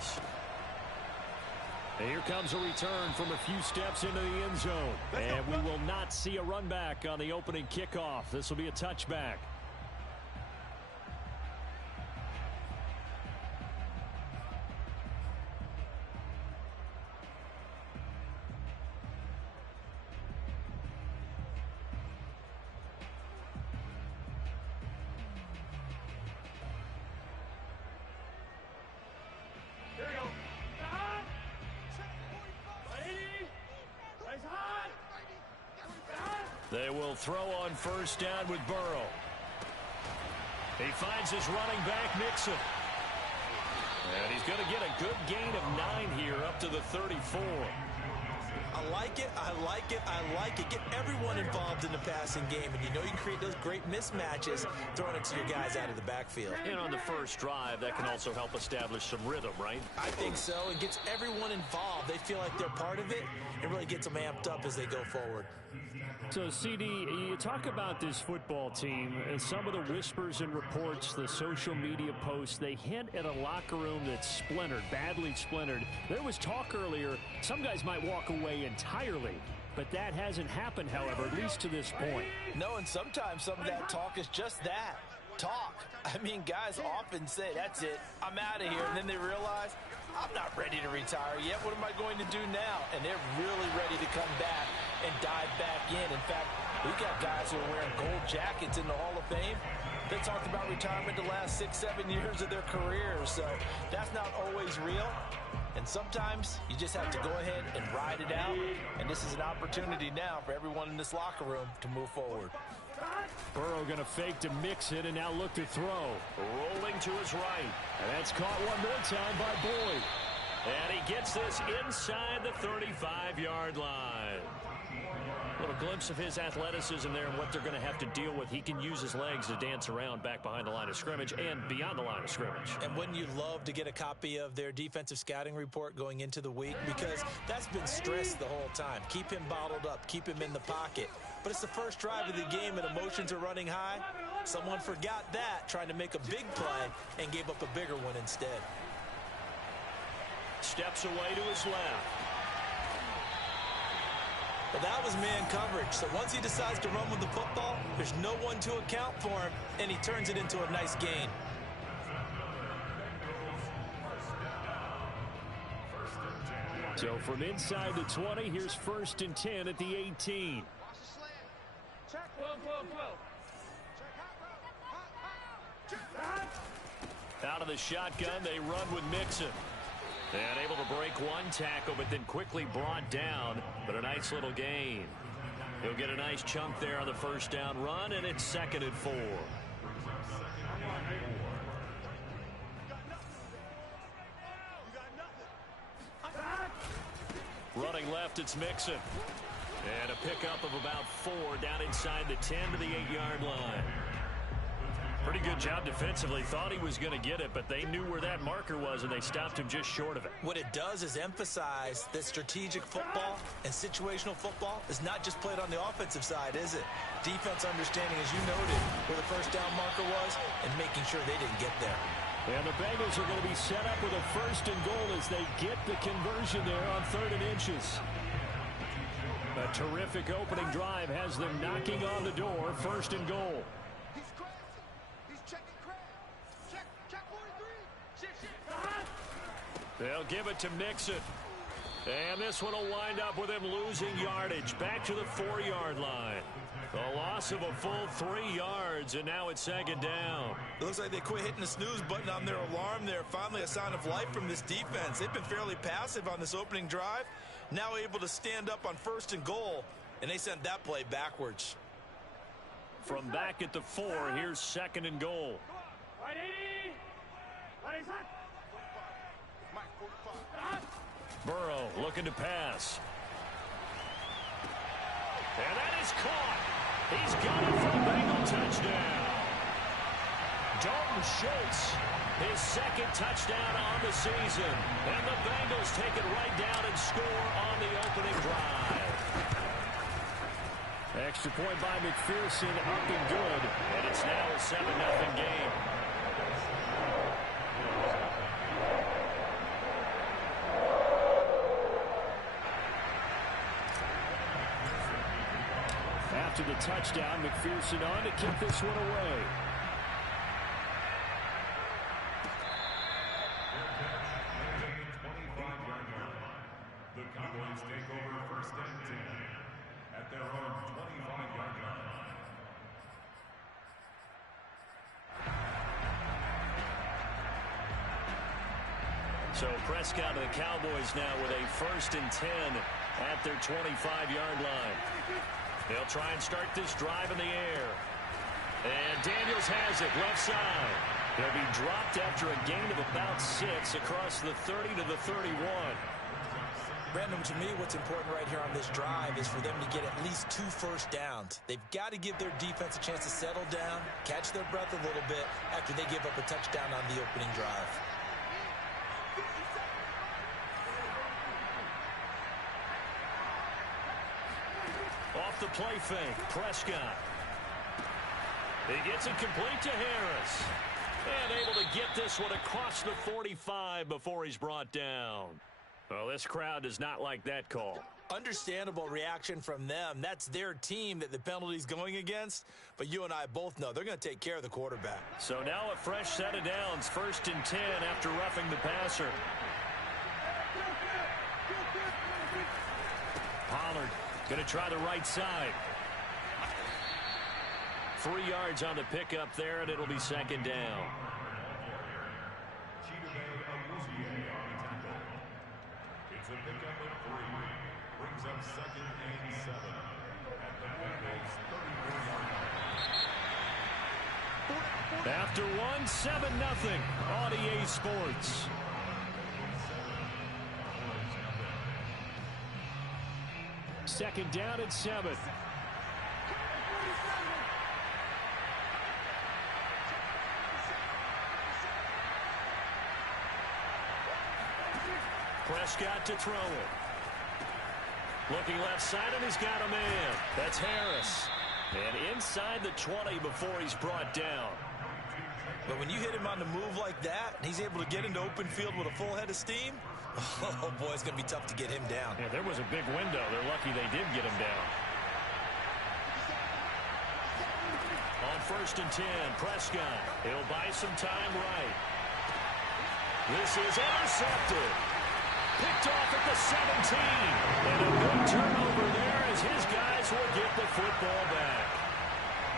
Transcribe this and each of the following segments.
Cowboys. And here comes a return from a few steps into the end zone. And we will not see a run back on the opening kickoff. This will be a touchback. They will throw on first down with Burrow. He finds his running back, Mixon. And he's going to get a good gain of 9 here up to the 34. I like it, I like it, I like it. Get everyone involved in the passing game, and you know you can create those great mismatches throwing it to your guys out of the backfield. And on the first drive, that can also help establish some rhythm, right? I think so. It gets everyone involved. They feel like they're part of it. It really gets them amped up as they go forward. So, CD, you talk about this football team, and some of the whispers and reports, the social media posts, they hint at a locker room that's splintered, badly splintered. There was talk earlier, some guys might walk away entirely, but that hasn't happened, however, at least to this point. No, and sometimes some of that talk is just that, talk. I mean, guys often say, that's it, I'm out of here, and then they realize, I'm not ready to retire yet. What am I going to do now? And they're really ready to come back and dive back in. In fact, we got guys who are wearing gold jackets in the Hall of Fame. They talked about retirement the last 6-7 years of their careers. So that's not always real. And sometimes you just have to go ahead and ride it out. And this is an opportunity now for everyone in this locker room to move forward. Burrow going to fake to mix it and now look to throw. Rolling to his right. And that's caught one more time by Boyd. And he gets this inside the 35-yard line. A little glimpse of his athleticism there and what they're going to have to deal with. He can use his legs to dance around back behind the line of scrimmage and beyond the line of scrimmage. And wouldn't you love to get a copy of their defensive scouting report going into the week? Because that's been stressed the whole time. Keep him bottled up. Keep him in the pocket. But it's the first drive of the game and emotions are running high. Someone forgot that, trying to make a big play, and gave up a bigger one instead. Steps away to his left. Well, that was man coverage. So once he decides to run with the football, there's no one to account for him, and he turns it into a nice gain. So from inside the 20, here's 1st and 10 at the 18. Out of the shotgun, they run with Mixon. And able to break one tackle, but then quickly brought down. But a nice little gain. He'll get a nice chunk there on the first down run, and it's 2nd and 4. Running left, it's Mixon. And a pickup of about 4 down inside the 10 to the 8-yard line. Pretty good job defensively. Thought he was going to get it, but they knew where that marker was, and they stopped him just short of it. What it does is emphasize that strategic football and situational football is not just played on the offensive side, is it? Defense understanding, as you noted, where the first down marker was and making sure they didn't get there. And the Bengals are going to be set up with a 1st and goal as they get the conversion there on 3rd and inches. A terrific opening drive has them knocking on the door. 1st and goal. They'll give it to Mixon. And this one will wind up with him losing yardage. Back to the 4-yard line. A loss of a full 3 yards, and now it's 2nd down. It looks like they quit hitting the snooze button on their alarm there. Finally a sign of life from this defense. They've been fairly passive on this opening drive. Now able to stand up on 1st and goal, and they sent that play backwards. From back at the 4, here's 2nd and goal. Burrow looking to pass. And that is caught. He's got it for a Bengal touchdown. Dalton Schultz, his 2nd touchdown on the season. And the Bengals take it right down and score on the opening drive. Extra point by McPherson, up and good. And it's now a 7-0 game. to the touchdown. McPherson on to kick this one away. The Cowboys take over first and 10 at their own 25-yard line. So Prescott and the Cowboys now with a first and 10 at their 25-yard line. They'll try and start this drive in the air. And Daniels has it left side. They'll be dropped after a gain of about 6 across the 30 to the 31. Brandon, to me, what's important right here on this drive is for them to get at least 2 first downs. They've got to give their defense a chance to settle down, catch their breath a little bit after they give up a touchdown on the opening drive. Off the play fake, Prescott. He gets it complete to Harris. And able to get this one across the 45 before he's brought down. Well, this crowd does not like that call. Understandable reaction from them. That's their team that the penalty's going against. But you and I both know they're going to take care of the quarterback. So now a fresh set of downs. First and 10 after roughing the passer. Pollard going to try the right side. 3 yards on the pickup there, and it'll be second down. It's a pickup of 3. Brings up second and 7 at the Bengals 34-yard line. After 1, 7-0 on EA Sports. Second down and 7. Prescott to throw it. Looking left side, and he's got a man. That's Harris. And inside the 20 before he's brought down. But when you hit him on the move like that, and he's able to get into open field with a full head of steam, oh, boy, it's going to be tough to get him down. Yeah, there was a big window. They're lucky they did get him down. On first and 10, Prescott. He'll buy some time right. This is intercepted. Picked off at the 17. And a good turnover there as his guys will get the football back.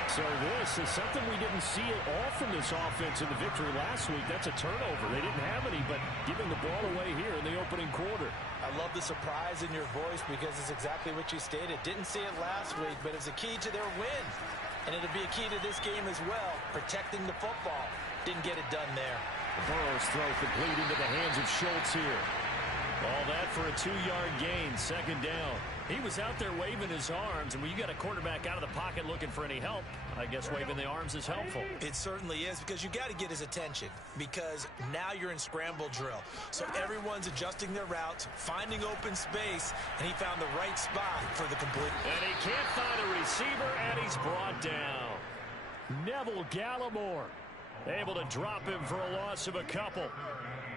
So this is something we didn't see at all from this offense in the victory last week. That's a turnover. They didn't have any, but giving the ball away here in the opening quarter. I love the surprise in your voice because it's exactly what you stated. Didn't see it last week, but it's a key to their win. And it'll be a key to this game as well, protecting the football. Didn't get it done there. Burrow's throw complete into the hands of Schultz here. All that for a 2-yard gain, second down. He was out there waving his arms, and when you got a quarterback out of the pocket looking for any help, I guess waving the arms is helpful. It certainly is, because you got to get his attention, because now you're in scramble drill. So everyone's adjusting their routes, finding open space, and he found the right spot for the complete. And he can't find a receiver, and he's brought down. Neville Gallimore able to drop him for a loss of a couple.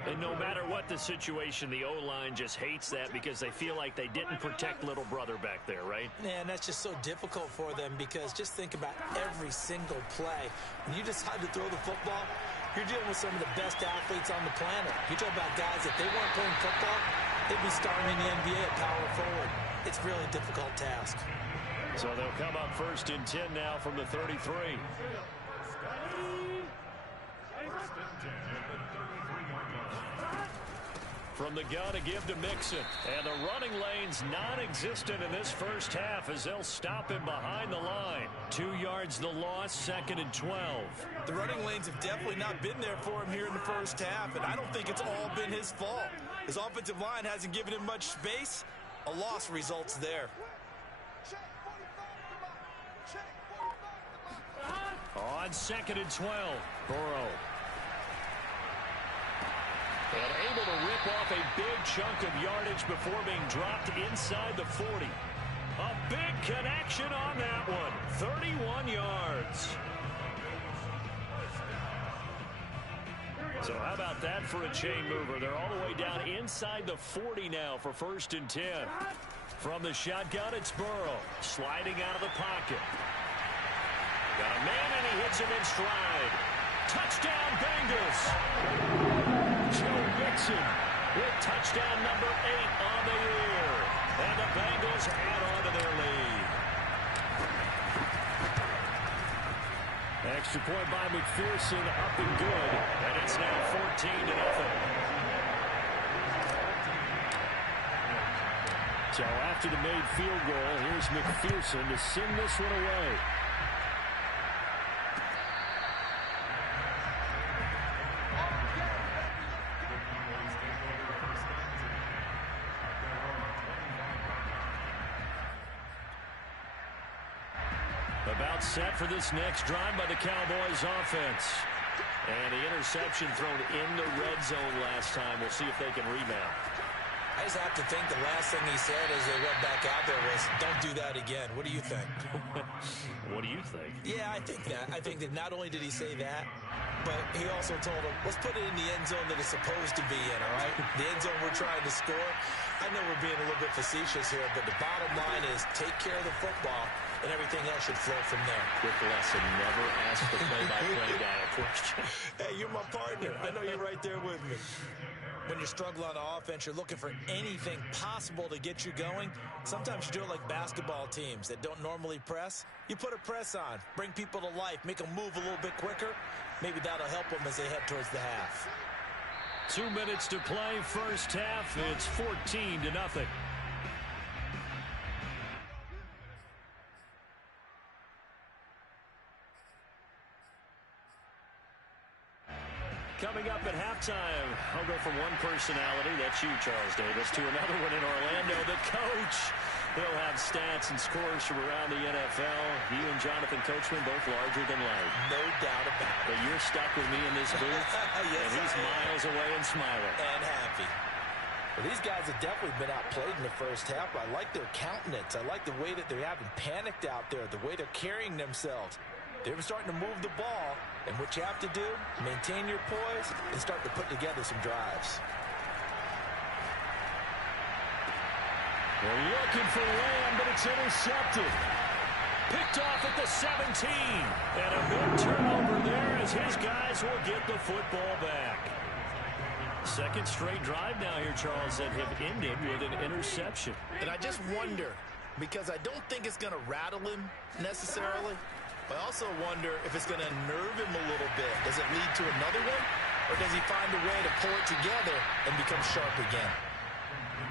And no matter what the situation, the O-line just hates that because they feel like they didn't protect little brother back there, right? And that's just so difficult for them because just think about every single play. When you decide to throw the football, you're dealing with some of the best athletes on the planet. You talk about guys, if they weren't playing football, they'd be starring in the NBA at power forward. It's really a difficult task. So they'll come up first and 10 now from the 33. From the gun to give to Mixon. And the running lane's non-existent in this first half as they'll stop him behind the line. 2 yards the loss, second and 12. The running lanes have definitely not been there for him here in the first half, and I don't think it's all been his fault. His offensive line hasn't given him much space. A loss results there. On second and 12, Burrow. And able to rip off a big chunk of yardage before being dropped inside the 40. A big connection on that one. 31 yards. So how about that for a chain mover? They're all the way down inside the 40 now for first and 10. From the shotgun, it's Burrow. Sliding out of the pocket. Got a man, and he hits him in stride. Touchdown, Bengals. Joe Mixon with touchdown number 8 on the year. And the Bengals add on to their lead. Extra point by McPherson, up and good. And it's now 14-0. So after the made field goal, here's McPherson to send this one away. About set for this next drive by the Cowboys offense. And the interception thrown in the red zone last time. We'll see if they can rebound. I just have to think the last thing he said as they went back out there was, don't do that again. What do you think? What do you think? Yeah, I think that. I think that not only did he say that, but he also told him, let's put it in the end zone that it's supposed to be in, all right? The end zone we're trying to score. I know we're being a little bit facetious here, but the bottom line is take care of the football, and everything else should flow from there. Quick lesson, never ask the play-by-play guy a question. Hey, you're my partner. I know you're right there with me. When you're struggling on offense, you're looking for anything possible to get you going. Sometimes you do it like basketball teams that don't normally press. You put a press on, bring people to life, make them move a little bit quicker. Maybe that'll help them as they head towards the half. 2 minutes to play, first half. It's 14-0. Coming up at halftime, I'll go from one personality, that's you, Charles Davis, to another one in Orlando, the coach. He'll have stats and scores from around the NFL. You and Jonathan Coachman, both larger than life. No doubt about it. But you're stuck with me in this booth, yes, and he's miles away and smiling. And happy. Well, these guys have definitely been outplayed in the first half. I like their countenance. I like the way that they haven't panicked out there, the way they're carrying themselves. They're starting to move the ball, and what you have to do, maintain your poise and start to put together some drives. They're looking for Lamb, but it's intercepted. Picked off at the 17. And a big turnover there as his guys will get the football back. Second straight drive now here, Charles, that have ended with an interception. And I just wonder, because I don't think it's going to rattle him necessarily, I also wonder if it's going to nerve him a little bit. Does it lead to another one? Or does he find a way to pull it together and become sharp again?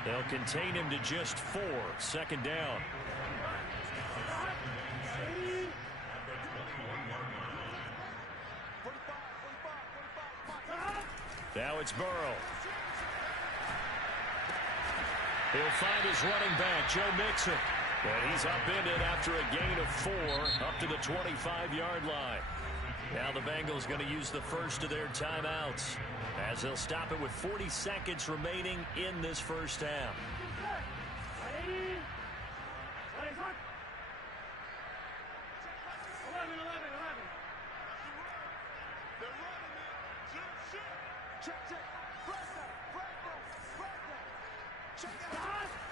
They'll contain him to just 4. Second down. Now it's Burrow. He'll find his running back, Joe Mixon. And he's upended after a gain of 4 up to the 25-yard line. Now the Bengals going to use the first of their timeouts as they'll stop it with 40 seconds remaining in this first half.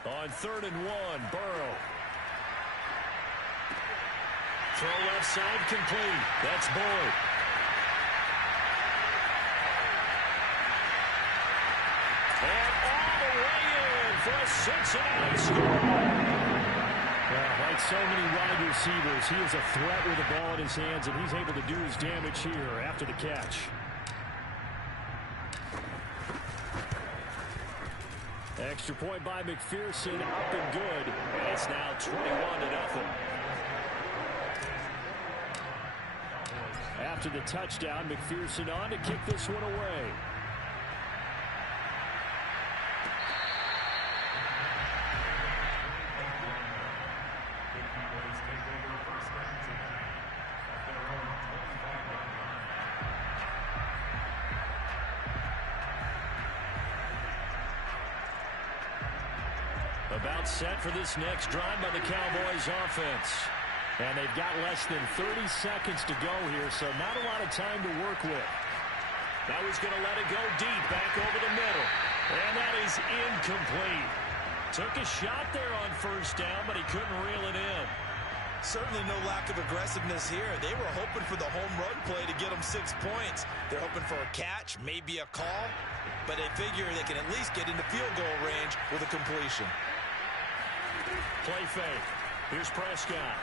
On 3rd and 1, Burrow. Throw left side complete. That's Boyd. And all the way in for a Cincinnati score. Well, like so many wide receivers, he is a threat with the ball in his hands, and he's able to do his damage here after the catch. Extra point by McPherson, up and good, and it's now 21-0. After the touchdown, McPherson on to kick this one away. About set for this next drive by the Cowboys offense. And they've got less than 30 seconds to go here, so not a lot of time to work with. Now he's going to let it go deep, back over the middle. And that is incomplete. Took a shot there on first down, but he couldn't reel it in. Certainly no lack of aggressiveness here. They were hoping for the home run play to get them 6 points. They're hoping for a catch, maybe a call, but they figure they can at least get into field goal range with a completion. Play fake. Here's Prescott.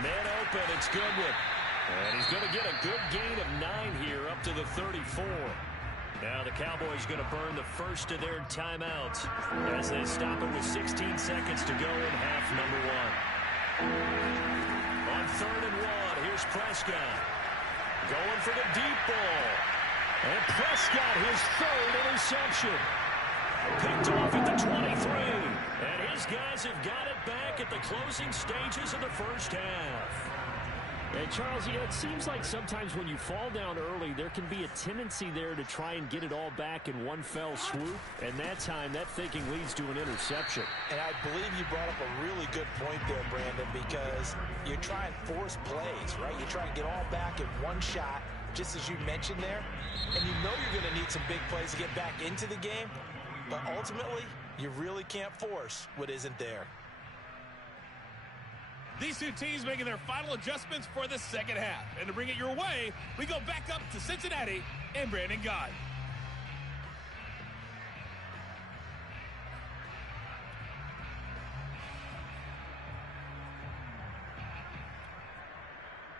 Man open, it's Goodwin. And he's going to get a good gain of 9 here up to the 34. Now the Cowboys going to burn the first of their timeouts as they stop it with 16 seconds to go in half number 1. On 3rd and 1, here's Prescott. Going for the deep ball. And Prescott, his 3rd interception. Picked off at the 23. And his guys have got it back at the closing stages of the first half. And Charles, it seems like sometimes when you fall down early, there can be a tendency there to try and get it all back in one fell swoop. And that time, that thinking leads to an interception. And I believe you brought up a really good point there, Brandon, because you try and force plays, right? You try and get all back in one shot, just as you mentioned there. And you know you're going to need some big plays to get back into the game. But ultimately, you really can't force what isn't there. These two teams making their final adjustments for the second half. And to bring it your way, we go back up to Cincinnati and Brandon Gott.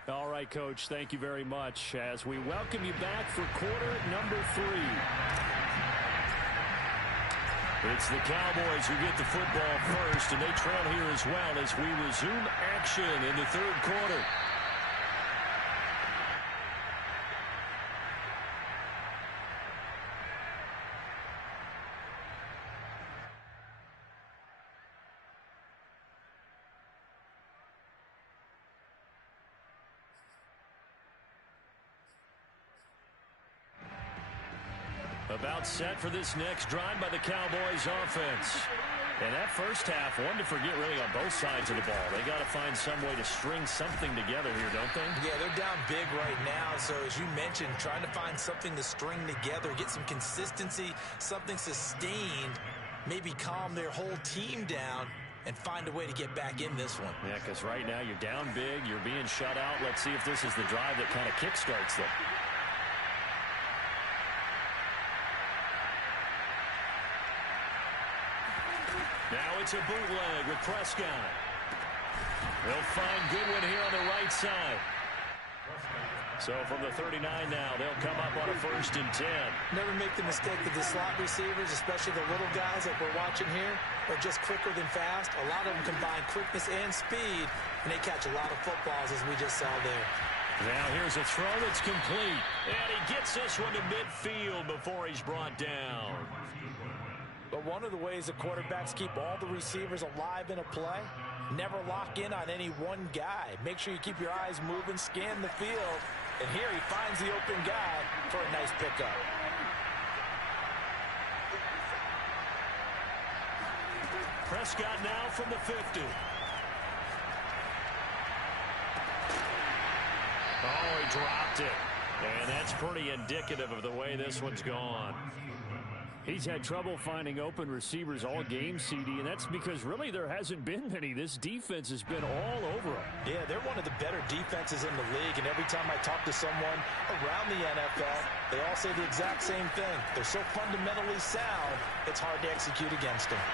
All right, Coach, thank you very much as we welcome you back for quarter number 3. It's the Cowboys who get the football first, and they trail here as well as we resume action in the 3rd quarter. About set for this next drive by the Cowboys offense. And that first half, one to forget really on both sides of the ball. They got to find some way to string something together here, don't they? Yeah, they're down big right now. So as you mentioned, trying to find something to string together, get some consistency, something sustained, maybe calm their whole team down and find a way to get back in this one. Yeah, because right now you're down big, you're being shut out. Let's see if this is the drive that kind of kickstarts them. Now it's a bootleg with Prescott. They'll find Goodwin here on the right side. So from the 39 now, they'll come up on a 1st and 10. Never make the mistake that the slot receivers, especially the little guys that we're watching here, are just quicker than fast. A lot of them combine quickness and speed, and they catch a lot of footballs, as we just saw there. Now here's a throw that's complete. And he gets this one to midfield before he's brought down. But one of the ways the quarterbacks keep all the receivers alive in a play, never lock in on any one guy. Make sure you keep your eyes moving, scan the field, and here he finds the open guy for a nice pickup. Prescott now from the 50. Oh, he dropped it. And that's pretty indicative of the way this one's gone. He's had trouble finding open receivers all game, CD, and that's because really there hasn't been many. This defense has been all over him. Yeah, they're one of the better defenses in the league, and every time I talk to someone around the NFL, they all say the exact same thing. They're so fundamentally sound, it's hard to execute against them.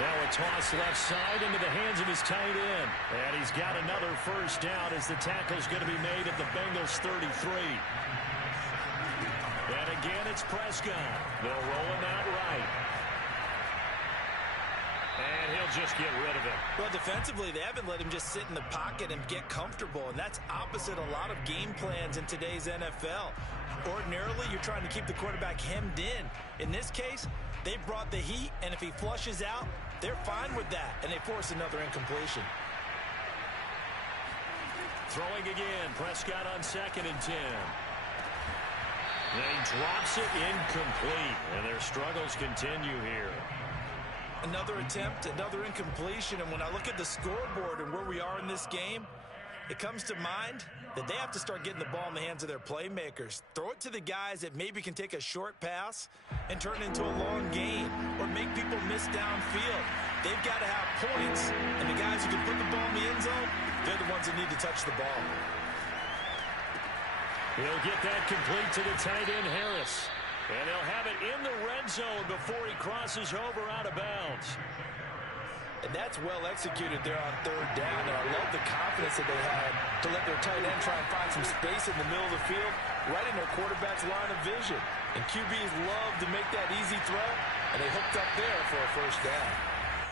Now a toss left side into the hands of his tight end. And he's got another first down as the tackle's going to be made at the Bengals 33. And again, it's Prescott. They'll roll him out right. And he'll just get rid of it. Well, defensively, they haven't let him just sit in the pocket and get comfortable, and that's opposite a lot of game plans in today's NFL. Ordinarily, you're trying to keep the quarterback hemmed in. In this case, they brought the heat, and if he flushes out, they're fine with that, and they force another incompletion. Throwing again, Prescott on 2nd and 10. And he drops it incomplete, and their struggles continue here. Another attempt, another incompletion, and when I look at the scoreboard and where we are in this game, It comes to mind that they have to start getting the ball in the hands of their playmakers. Throw it to the guys that maybe can take a short pass and turn it into a long gain or make people miss downfield. They've got to have points, and the guys who can put the ball in the end zone, they're the ones that need to touch the ball. He'll get that complete to the tight end, Harris. And they'll have it in the red zone before he crosses over out of bounds. And that's well executed there on third down. And I love the confidence that they had to let their tight end try and find some space in the middle of the field, right in their quarterback's line of vision. And QBs love to make that easy throw, and they hooked up there for a first down.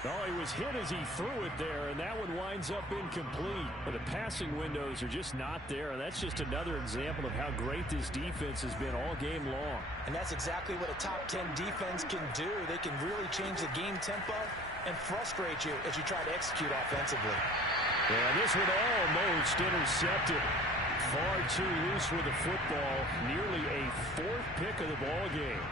Oh, he was hit as he threw it there, and that one winds up incomplete. But the passing windows are just not there, and that's just another example of how great this defense has been all game long. And that's exactly what a top 10 defense can do. They can really change the game tempo and frustrate you as you try to execute offensively. Yeah, this one almost intercepted. Far too loose with the football. Nearly a fourth pick of the ball game.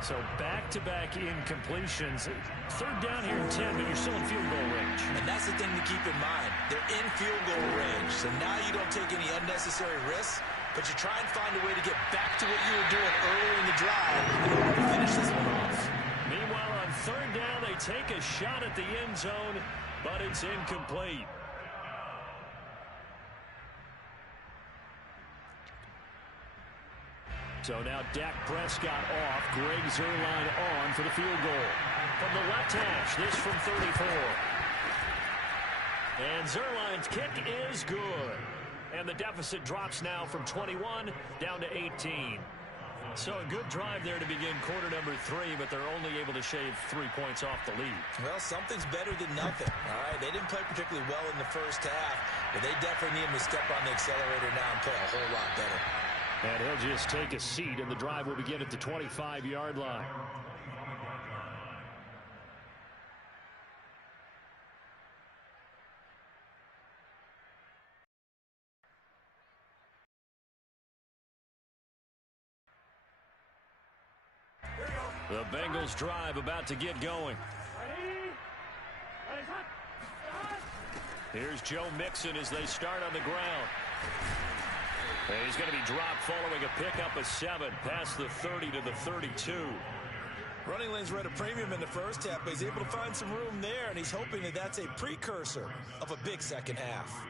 So back-to-back incompletions. Third down here in 10, but you're still in field goal range. And that's the thing to keep in mind. They're in field goal range. So now you don't take any unnecessary risks, but you try and find a way to get back to what you were doing earlier in the drive in order to finish this one off. Meanwhile, on third down, they take a shot at the end zone, but it's incomplete. So now Dak Prescott off, Greg Zuerlein on for the field goal. From the left hash, this from 34. And Zuerlein's kick is good. And the deficit drops now from 21 down to 18. So a good drive there to begin quarter number 3, but they're only able to shave 3 points off the lead. Well, something's better than nothing. All right, they didn't play particularly well in the first half, but they definitely need to step on the accelerator now and play a whole lot better. And he'll just take a seat, and the drive will begin at the 25-yard line. The Bengals drive about to get going. Here's Joe Mixon as they start on the ground. And he's going to be dropped following a pickup of 7 past the 30 to the 32. Running lanes were at a premium in the first half, but he's able to find some room there, and he's hoping that that's a precursor of a big second half.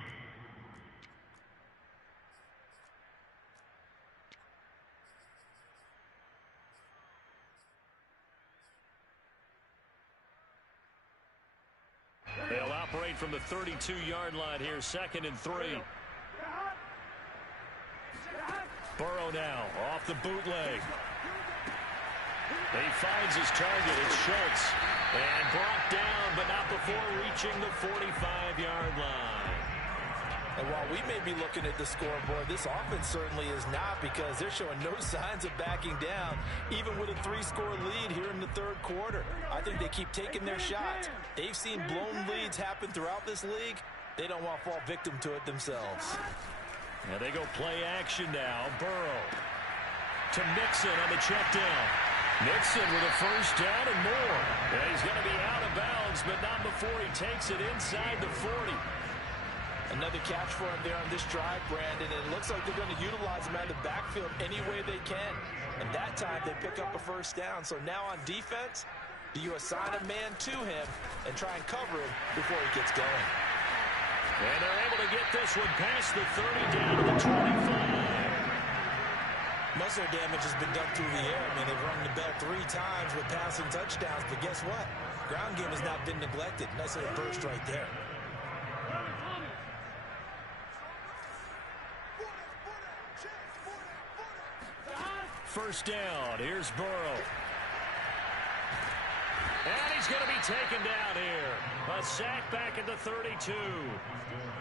They'll operate from the 32-yard line here, 2nd and 3. Burrow now off the bootleg. He finds his target. It's Schultz. And brought down, but not before reaching the 45-yard line. And while we may be looking at the scoreboard, this offense certainly is not, because they're showing no signs of backing down, even with a 3-score lead here in the third quarter. I think they keep taking their shots. They've seen blown leads happen throughout this league. They don't want to fall victim to it themselves. And they go play action now. Burrow to Mixon on the check down. Mixon with a first down and more. And he's going to be out of bounds, but not before he takes it inside the 40. Another catch for him there on this drive, Brandon. And it looks like they're going to utilize him out of the backfield any way they can. And that time they pick up a first down. So now on defense, do you assign a man to him and try and cover him before he gets going? And they're able to get this one past the 30 down to the 25. Most of their damage has been done through the air. I mean, they've rung the bell 3 times with passing touchdowns, but guess what? Ground game has not been neglected. Nice little burst right there. First down. Here's Burrow. And he's going to be taken down here. A sack back at the 32.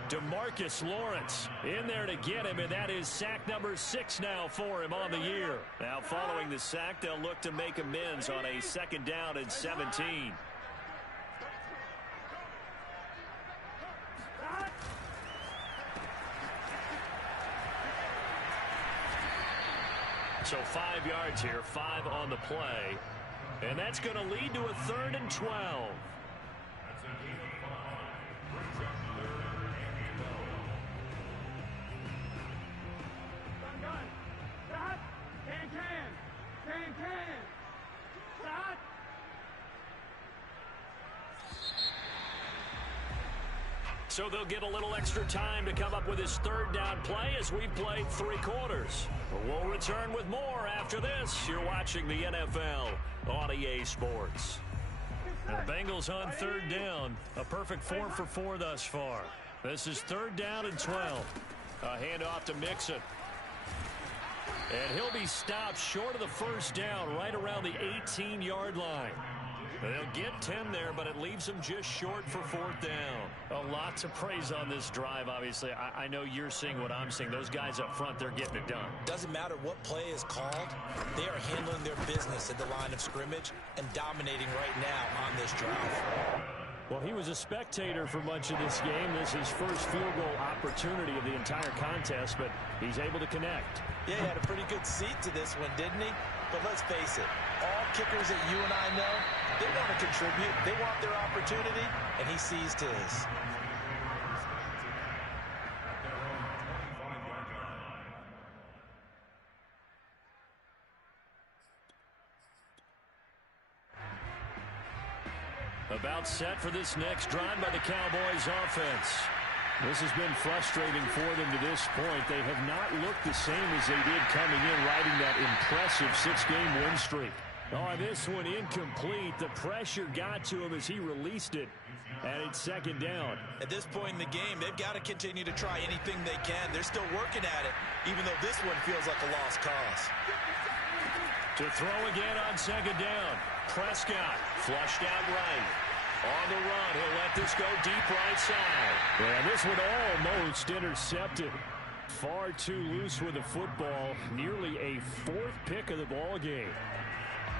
DeMarcus Lawrence in there to get him, and that is sack number 6 now for him on the year. Now following the sack, they'll look to make amends on a 2nd down and 17. So 5 yards here, 5 on the play. And that's going to lead to a 3rd and 12. So they'll get a little extra time to come up with his third down play as we've played 3 quarters. We'll return with more after this. You're watching the NFL on EA Sports. And the Bengals on third down. A perfect 4 for 4 thus far. This is 3rd down and 12. A handoff to Mixon. And he'll be stopped short of the first down right around the 18-yard line. They'll get 10 there, but it leaves them just short for 4th down. A lot to praise on this drive, obviously. I know you're seeing what I'm seeing. Those guys up front, they're getting it done. Doesn't matter what play is called. They are handling their business at the line of scrimmage and dominating right now on this drive. Well, he was a spectator for much of this game. This is his first field goal opportunity of the entire contest, but he's able to connect. Yeah, he had a pretty good seat to this one, didn't he? But let's face it, all kickers that you and I know, they want to contribute. They want their opportunity, and he seized his. About set for this next drive by the Cowboys offense. This has been frustrating for them to this point. They have not looked the same as they did coming in, riding that impressive 6-game win streak. Oh, this one incomplete. The pressure got to him as he released it, and it's 2nd down. At this point in the game, they've got to continue to try anything they can. They're still working at it, even though this one feels like a lost cause. To throw again on 2nd down. Prescott flushed out right. On the run, he'll let this go deep right side. And this one almost intercepted. Far too loose with the football. Nearly a 4th pick of the ball game.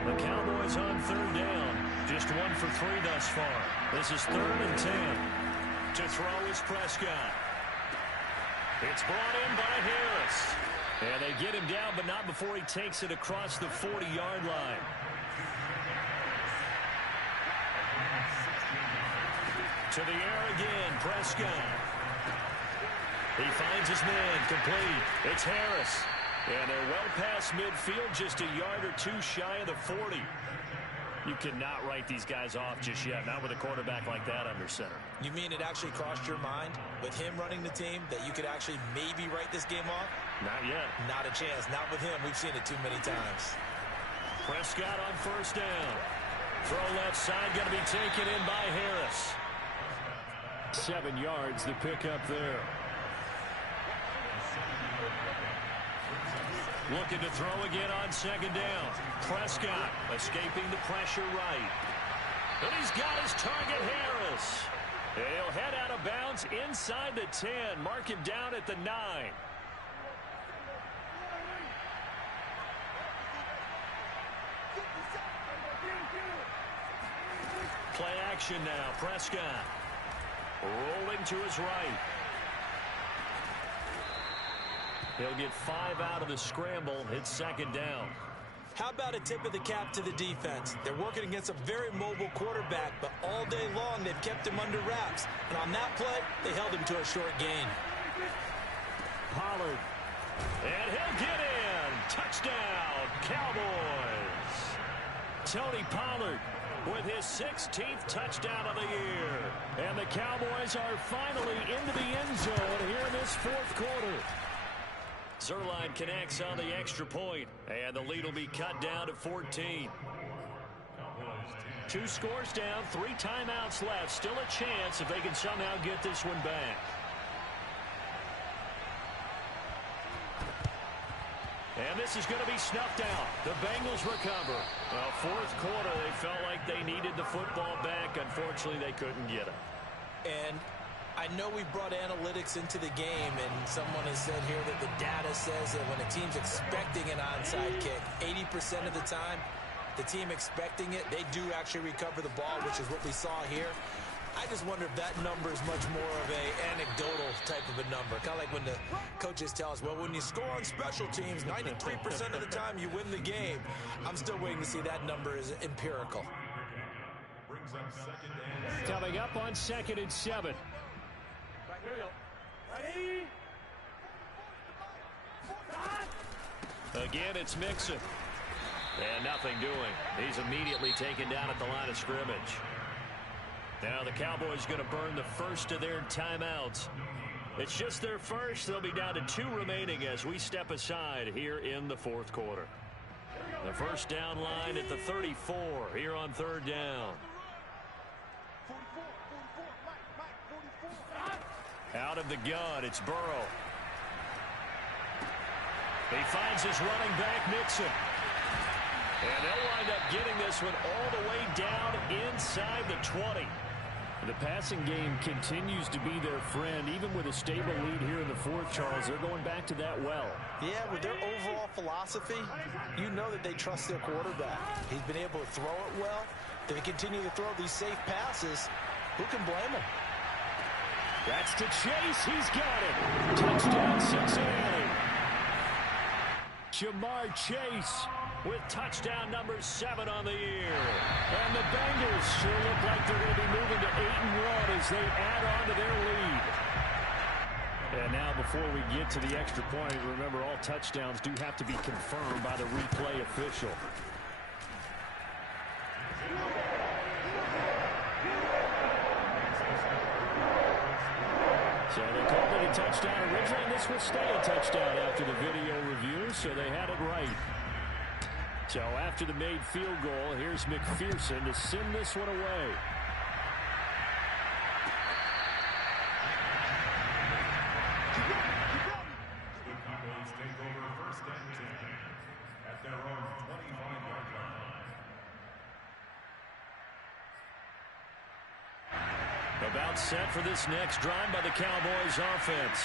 The Cowboys on 3rd down. Just 1 for 3 thus far. This is 3rd and 10. To throw is Prescott. It's brought in by Harris. And they get him down, but not before he takes it across the 40-yard line. To the air again, Prescott. He finds his man, complete. It's Harris. And they're well past midfield, just a yard or 2 shy of the 40. You cannot write these guys off just yet, not with a quarterback like that under center. You mean it actually crossed your mind, with him running the team, that you could actually maybe write this game off? Not yet. Not a chance. Not with him. We've seen it too many times. Prescott on 1st down. Throw left side, going to be taken in by Harris. 7 yards, the pickup there. Looking to throw again on 2nd down. Prescott escaping the pressure right. And he's got his target, Harris. And he'll head out of bounds inside the 10. Mark him down at the 9. Play action now. Prescott rolling to his right. He'll get 5 out of the scramble. It's 2nd down. How about a tip of the cap to the defense? They're working against a very mobile quarterback, but all day long they've kept him under wraps. And on that play, they held him to a short gain. Pollard. And he'll get in. Touchdown, Cowboys. Tony Pollard with his 16th touchdown of the year. And the Cowboys are finally into the end zone here in this 4th quarter. Zerline connects on the extra point, and the lead will be cut down to 14. 2 scores down, 3 timeouts left. Still a chance if they can somehow get this one back. And this is going to be snuffed out. The Bengals recover. Well, 4th quarter, they felt like they needed the football back. Unfortunately, they couldn't get it. And I know we brought analytics into the game, and someone has said here that the data says that when a team's expecting an onside kick, 80% of the time, the team expecting it, they do actually recover the ball, which is what we saw here. I just wonder if that number is much more of a anecdotal type of a number. Kind of like when the coaches tell us, well, when you score on special teams, 93% of the time you win the game. I'm still waiting to see that number is empirical. Coming up on 2nd and 7. Again, it's Mixon. And nothing doing. He's immediately taken down at the line of scrimmage. Now the Cowboys going to burn the first of their timeouts. It's just their first. They'll be down to 2 remaining as we step aside here in the fourth quarter. The first down line at the 34 here on third down. Out of the gun, it's Burrow. He finds his running back, Mixon. And they'll wind up getting this one all the way down inside the 20. The passing game continues to be their friend. Even with a stable lead here in the fourth, Charles, they're going back to that well. Yeah, with their overall philosophy, you know that they trust their quarterback. He's been able to throw it well. They continue to throw these safe passes. Who can blame them? That's to Chase. He's got it. Touchdown, Cincinnati. Jamar Chase with touchdown number 7 on the year. And the Bengals sure look like they're going to be moving to 8-1 as they add on to their lead. And now before we get to the extra point, remember all touchdowns do have to be confirmed by the replay official. So they called it a touchdown originally, and this will stay a touchdown after the video review, so they had it right. So after the made field goal, here's McPherson to send this one away. The Cowboys take over first and 10 at their own 25-yard line. About set for this next drive by the Cowboys offense.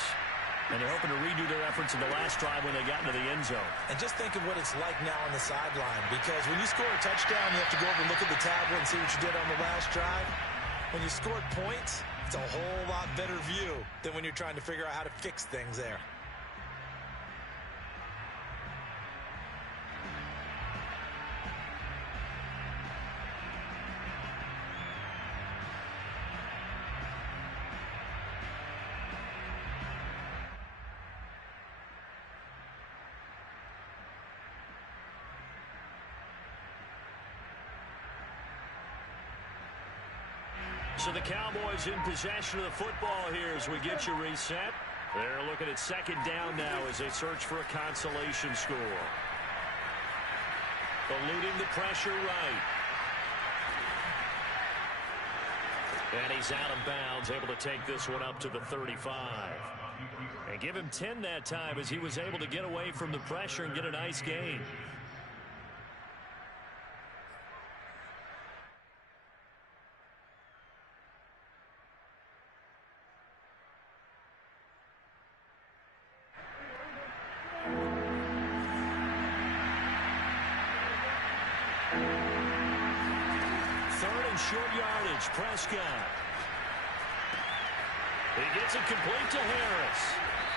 And they're hoping to redo their efforts in the last drive when they got into the end zone. And just think of what it's like now on the sideline, because when you score a touchdown, you have to go over and look at the tablet and see what you did on the last drive. When you scored points, it's a whole lot better view than when you're trying to figure out how to fix things there. So the Cowboys in possession of the football here as we get you reset. They're looking at second down now as they search for a consolation score. Eluding the pressure right. And he's out of bounds, able to take this one up to the 35. And give him 10 that time as he was able to get away from the pressure and get a nice gain. Short yardage, Prescott. He gets it complete to Harris.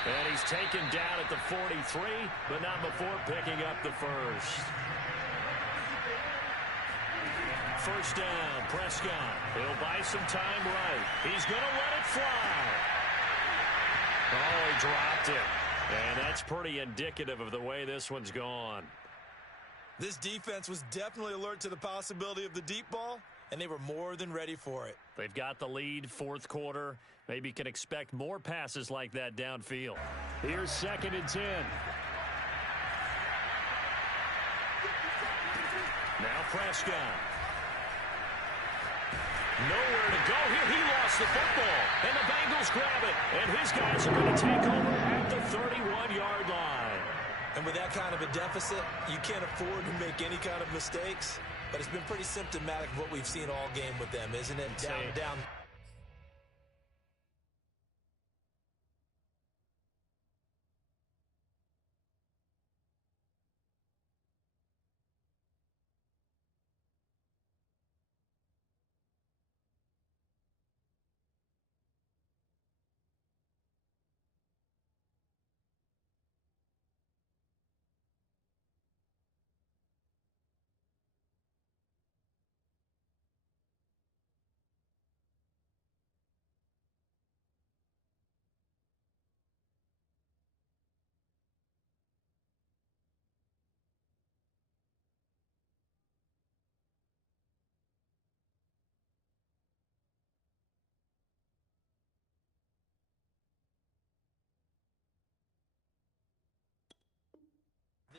And he's taken down at the 43, but not before picking up the first. First down, Prescott. He'll buy some time right. He's going to let it fly. Oh, he dropped it. And that's pretty indicative of the way this one's gone. This defense was definitely alert to the possibility of the deep ball, and they were more than ready for it. They've got the lead, fourth quarter. Maybe can expect more passes like that downfield. Here's second and 10. Now Prescott. Nowhere to go here. He lost the football. And the Bengals grab it. And his guys are going to take over at the 31-yard line. And with that kind of a deficit, you can't afford to make any kind of mistakes. But it's been pretty symptomatic of what we've seen all game with them, isn't it? Down.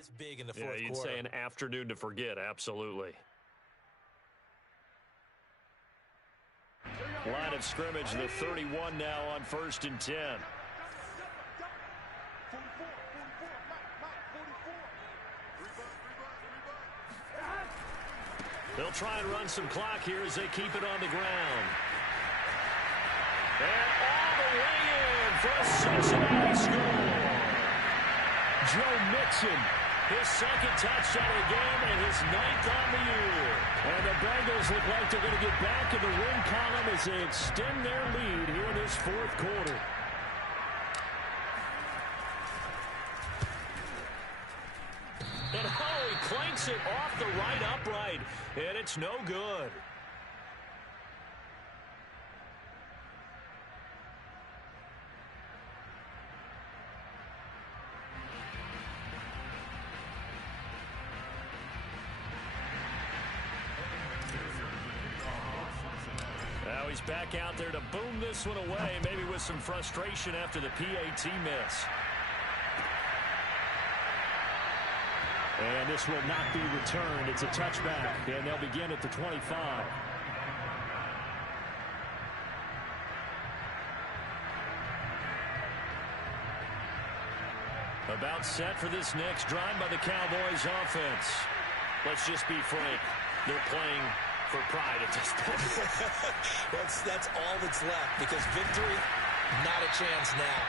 It's big in the fourth quarter. You'd say an afternoon to forget, absolutely. Line of scrimmage, the 31 now on 1st and 10. They'll try and run some clock here as they keep it on the ground. And all the way in for a Cincinnati score. Joe Mixon, his second touchdown of the game and his 9th on the year. And the Bengals look like they're going to get back in the win column as they extend their lead here in this fourth quarter. And he clanks it off the right upright, and it's no good. Now he's back out there to boom this one away, maybe with some frustration after the PAT miss. And this will not be returned. It's a touchback, and they'll begin at the 25. About set for this next drive by the Cowboys offense. Let's just be frank. They're playing for pride at this point. That's all that's left, because victory, not a chance now.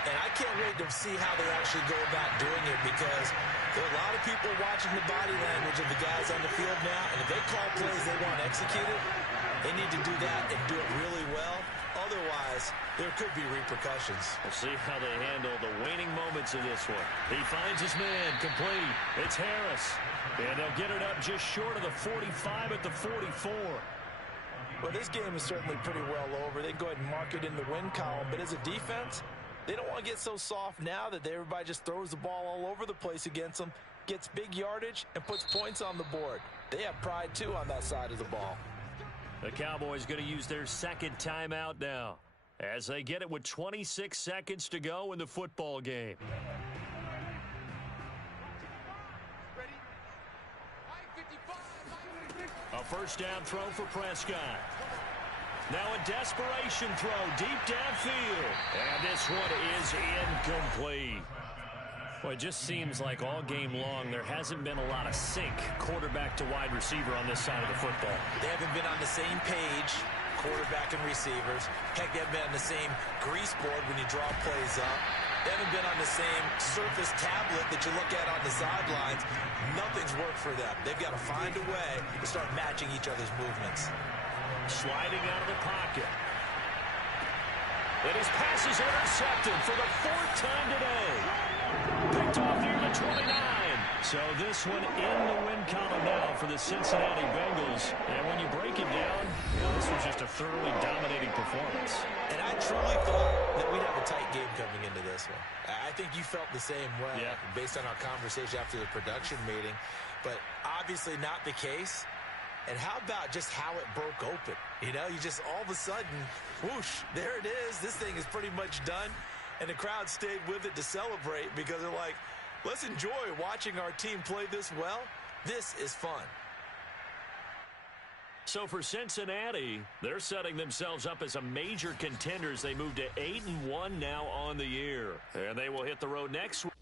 And I can't wait to see how they actually go about doing it, because there are a lot of people watching the body language of the guys on the field now, and if they call plays they want executed, they need to do that and do it really well. Otherwise, there could be repercussions. We'll see how they handle the waning moments of this one. He finds his man, complete. It's Harris. And they'll get it up just short of the 45 at the 44. Well, this game is certainly pretty well over. They can go ahead and mark it in the win column, but as a defense, they don't want to get so soft now that everybody just throws the ball all over the place against them, gets big yardage, and puts points on the board. They have pride, too, on that side of the ball. The Cowboys going to use their second timeout now as they get it with 26 seconds to go in the football game. A first down throw for Prescott. Now a desperation throw deep downfield. And this one is incomplete. Well, it just seems like all game long there hasn't been a lot of sync quarterback to wide receiver on this side of the football. They haven't been on the same page, quarterback and receivers. Heck, they haven't been on the same grease board when you draw plays up. They haven't been on the same surface tablet that you look at on the sidelines. Nothing's worked for them. They've got to find a way to start matching each other's movements. Sliding out of the pocket. And his pass is intercepted for the 4th time today. Picked off near the 29. So this one in the win column now for the Cincinnati Bengals. And when you break it down, this was just a thoroughly dominating performance. And I truly thought that we'd have a tight game coming into this one. I think you felt the same way based on our conversation after the production meeting. But obviously not the case. And how about just how it broke open? You know, you just all of a sudden, whoosh, there it is. This thing is pretty much done. And the crowd stayed with it to celebrate because they're like, let's enjoy watching our team play this well. This is fun. So for Cincinnati, they're setting themselves up as a major contender as they move to 8-1 now on the year. And they will hit the road next week.